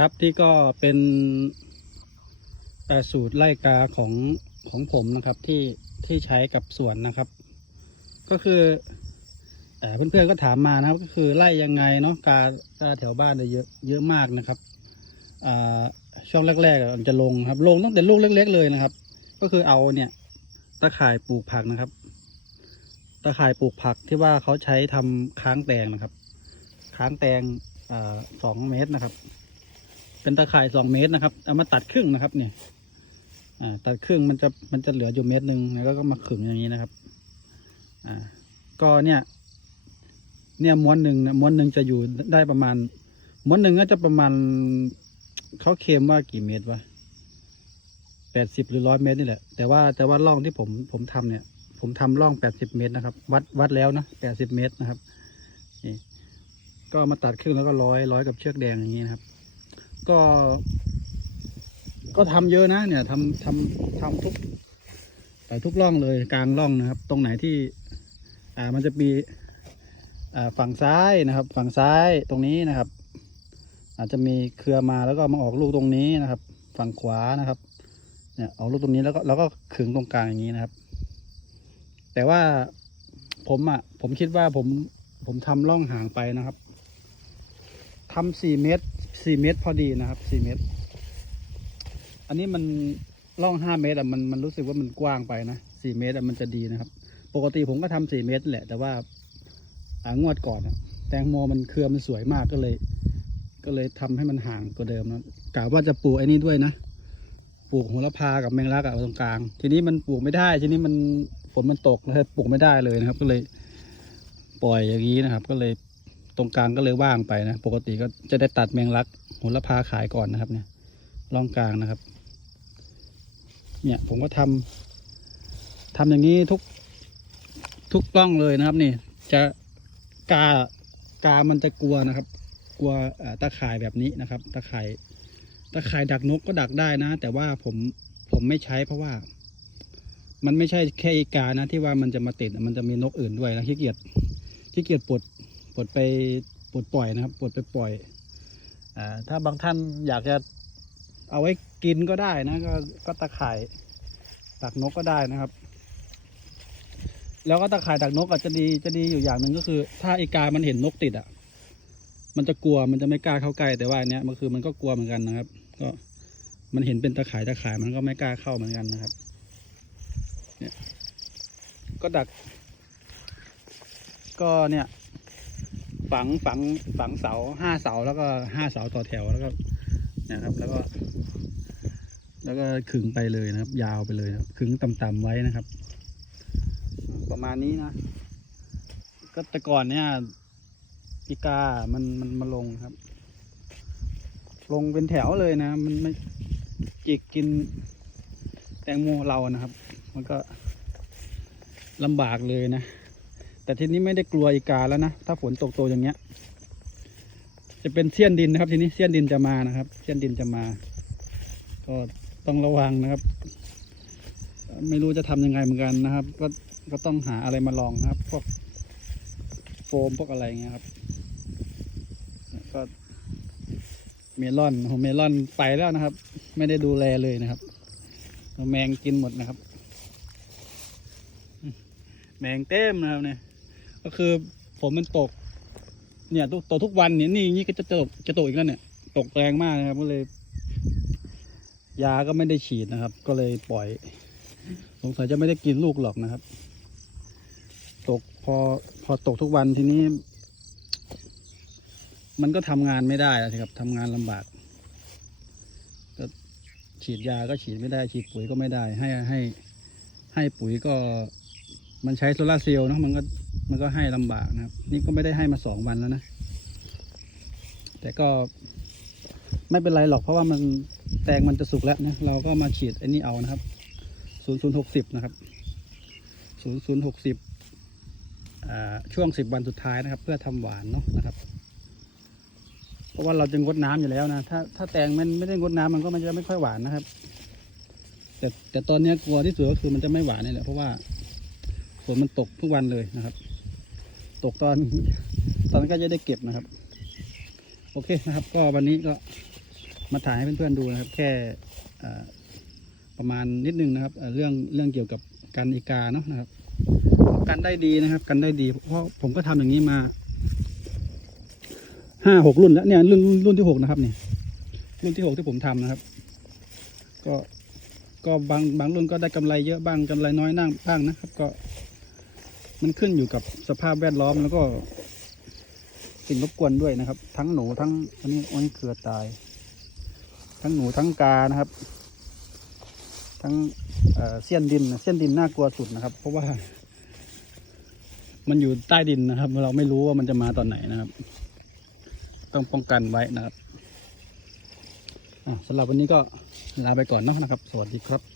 ครับที่ก็เป็นสูตรไล่กาของของผมนะครับที่ที่ใช้กับสวนนะครับ ก็คือเอ่อเพื่อนๆก็ถามมานะครับ ก็คือไล่ยังไงเนาะกากาแถวบ้านเนี่ยเยอะเยอะมากนะครับช่วงแรกๆมันจะลงครับ ลงตั้งแต่ลูกเล็ก ๆ เลยนะครับ ก็คือเอาเนี่ยตะข่ายปลูกผักนะครับ ตะข่ายปลูกผักที่ว่าเขาใช้ทำค้างแตงนะครับ ค้างแตงอสองเมตรนะครับ เป็นตะข่ายสองเมตรนะครับ เอามาตัดครึ่งนะครับเนี่ยอ่าตัดครึ่งมันจะมันจะเหลืออยู่เมตรหนึ่งแล้วก็มาขึงอย่างนี้นะครับ อ่า ก็เนี่ย เนี่ยม้วนหนึ่งนะม้วนหนึ่งจะอยู่ได้ประมาณ ม้วนหนึ่งก็จะประมาณเขาเคลมว่ากี่เมตรวะแปดสิบหรือร้อยเมตรนี่แหละ แต่ว่าแต่ว่าร่องที่ผมผมทำเนี่ย ผมทำร่องแปดสิบเมตรนะครับ วัดวัดแล้วนะแปดสิบเมตรนะครับนี่ก็มาตัดครึ่งแล้วก็ร้อยร้อยกับเชือกแดงอย่างนี้นะครับ ก็ ก็ทำเยอะนะเนี่ยทำทำทำทุกแต่ทุกร่องเลยกลางร่องนะครับ ตรงไหนที่ อ่ามันจะมีอ่าฝั่งซ้ายนะครับ ฝั่งซ้ายตรงนี้นะครับ อาจจะมีเครือมาแล้วก็มาออกลูกตรงนี้นะครับ ฝั่งขวานะครับ เนี่ยออกลูกตรงนี้แล้วก็แล้วก็ขึงตรงกลางอย่างนี้นะครับ แต่ว่าผมอะ ผมคิดว่าผมผมทำร่องห่างไปนะครับทำสี่เมตร สี่เมตรพอดีนะครับสี่เมตร อันนี้มันร่องห้าเมตรอะมันมันรู้สึกว่ามันกว้างไปนะสี่เมตรอะมันจะดีนะครับ ปกติผมก็ทำสี่เมตรแหละ แต่ว่าอ่างวดก่อนแตงโมมันเครือมันสวยมากก็เลย ก็เลยทำให้มันห่างกว่าเดิมนะกะว่าจะปลูกไอ้นี่ด้วยนะปลูกโหระพากับแมงลักอะตรงกลาง ทีนี้มันปลูกไม่ได้ ทีนี้มันฝนมันตกเลยปลูกไม่ได้เลยนะครับ ก็เลย ปล่อยอย่างนี้นะครับ ก็เลย ตรงกลางก็เลยว่างไปนะ ปกติก็จะได้ตัดแมงลักโหระพาขายก่อนนะครับ เนี่ยร่องกลางนะครับ เนี่ยผมก็ทำทำอย่างนี้ทุกทุกกล้องเลยนะครับ นี่ จะกากามันจะกลัวนะครับ กลัวตะข่ายแบบนี้นะครับ ตะข่ายตะข่ายดักนกก็ดักได้นะ แต่ว่าผมผมไม่ใช้เพราะว่า มันไม่ใช่แค่อีกานะ ที่ว่ามันจะมาติดมันจะมีนกอื่นด้วยนะขี้เกียจขี้เกียจปลด ปลดไปปลดปล่อยนะครับปลดไปปล่อยอ่าถ้าบางท่านอยากจะเอาไว้กินก็ได้นะก็ก็ตะข่ายดักนกก็ได้นะครับ แล้วก็ตะข่ายดักนกอาจจะดีจะดีอยู่อย่างหนึ่งก็คือ ถ้าอีกามันเห็นนกติดอะ มันจะกลัวมันจะไม่กล้าเข้าใกล้แต่ว่าอันเนี้ยมันคือมันก็กลัวเหมือนกันนะครับ ก็มันเห็นเป็นตะข่ายตะข่ายมันก็ไม่กล้าเข้าเหมือนกันนะครับ เนี่ย ก็ดัก ก็เนี่ย ฝังฝังฝังเสาห้าเสาแล้วก็ห้าเสาต่อแถวแล้วก็นะครับ แล้วก็ แล้วก็ขึงไปเลยนะครับ ยาวไปเลยนะครับขึงต่ำๆไว้นะครับ ประมาณนี้นะก็แต่ก่อนเนี่ยอีกา มันมันมาลงครับ ลงเป็นแถวเลยนะ มันไม่จิกกินแตงโมเรานะครับ มันก็ลำบากเลยนะ แต่ทีนี้ไม่ได้กลัวอีกาแล้วนะ ถ้าฝนตกโตอย่างเงี้ย จะเป็นเสี้ยนดินนะครับ ทีนี้เสี้ยนดินจะมานะครับ เสี้ยนดินจะมา ก็ต้องระวังนะครับ ไม่รู้จะทำยังไงเหมือนกันนะครับ ก็ก็ต้องหาอะไรมาลองนะครับ พวกโฟมพวกอะไรเงี้ยครับ ก็เมลอนโอเมลอนไปแล้วนะครับ ไม่ได้ดูแลเลยนะครับแมงกินหมดนะครับ แมงเต็มนะครับเนี่ย ก็คือผมมันตก เนี่ยทุกตกทุกวันเนี่ยนี่นี่ก็จะตกจะตกอีกแล้วเนี่ย ตกแรงมากนะครับ ก็เลย ยาก็ไม่ได้ฉีดนะครับ ก็เลยปล่อย สงสัยจะไม่ได้กินลูกหรอกนะครับ ตกพอพอตกทุกวันทีนี้ มันก็ทำงานไม่ได้แล้วสิครับทำงานลำบากก็ฉีดยาก็ฉีดไม่ได้ ฉีดปุ๋ยก็ไม่ได้ ให้ให้ให้ปุ๋ยก็มันใช้โซลาร์เซลล์นะมันก็ มันก็ให้ลำบากนะครับ นี่ก็ไม่ได้ให้มาสองวันแล้วนะ แต่ก็ไม่เป็นไรหรอกเพราะว่ามันแตงมันจะสุกแล้วนะ เราก็มาฉีดไอ้นี่เอานะครับศูนย์ศูนย์หกสิบนะครับศูนย์ศูนย์หกสิบช่วงสิบวันสุดท้ายนะครับ เพื่อทำหวานเนาะนะครับ เพราะว่าเราจะงดน้ำอยู่แล้วนะ ถ้าถ้าแตงมันไม่ได้งดน้ำมันก็มันจะไม่ค่อยหวานนะครับ แต่แต่ตอนนี้กลัวที่สุดก็คือมันจะไม่หวานนี่แหละเพราะว่าฝนมันตกทุกวันเลยนะครับ ตกตอนตอนนนก็จะได้เก็บนะครับ โอเคนะครับ ก็วันนี้ก็มาถ่ายให้เพื่อนๆดูนะครับ แค่ประมาณนิดนึงนะครับเรื่องเรื่องเกี่ยวกับการอีกาเนาะนะครับกันได้ดีนะครับ กันได้ดีเพราะผมก็ทำอย่างนี้มาห้าหกรุ่นแล้วเนี่ยรุ่นรุ่นรุ่นที่หกนะครับนี่รุ่นที่หกที่ผมทำนะครับ ก็ก็บางบางรุ่นก็ได้กำไรเยอะบ้างกำไรน้อยนั่งบ้างนะครับ ก็ มันขึ้นอยู่กับสภาพแวดล้อมแล้วก็ สิ่งรบกวนด้วยนะครับ ทั้งหนูทั้งอันนี้อันนี้เครือตาย ทั้งหนูทั้งกานะครับ ทั้งเเสี้ยนดินเสี้ยนดินน่ากลัวสุดนะครับ เพราะว่า มันอยู่ใต้ดินนะครับ เราไม่รู้ว่ามันจะมาตอนไหนนะครับ ต้องป้องกันไว้นะครับสำหรับวันนี้ก็ลาไปก่อนเนาะนะครับ สวัสดีครับ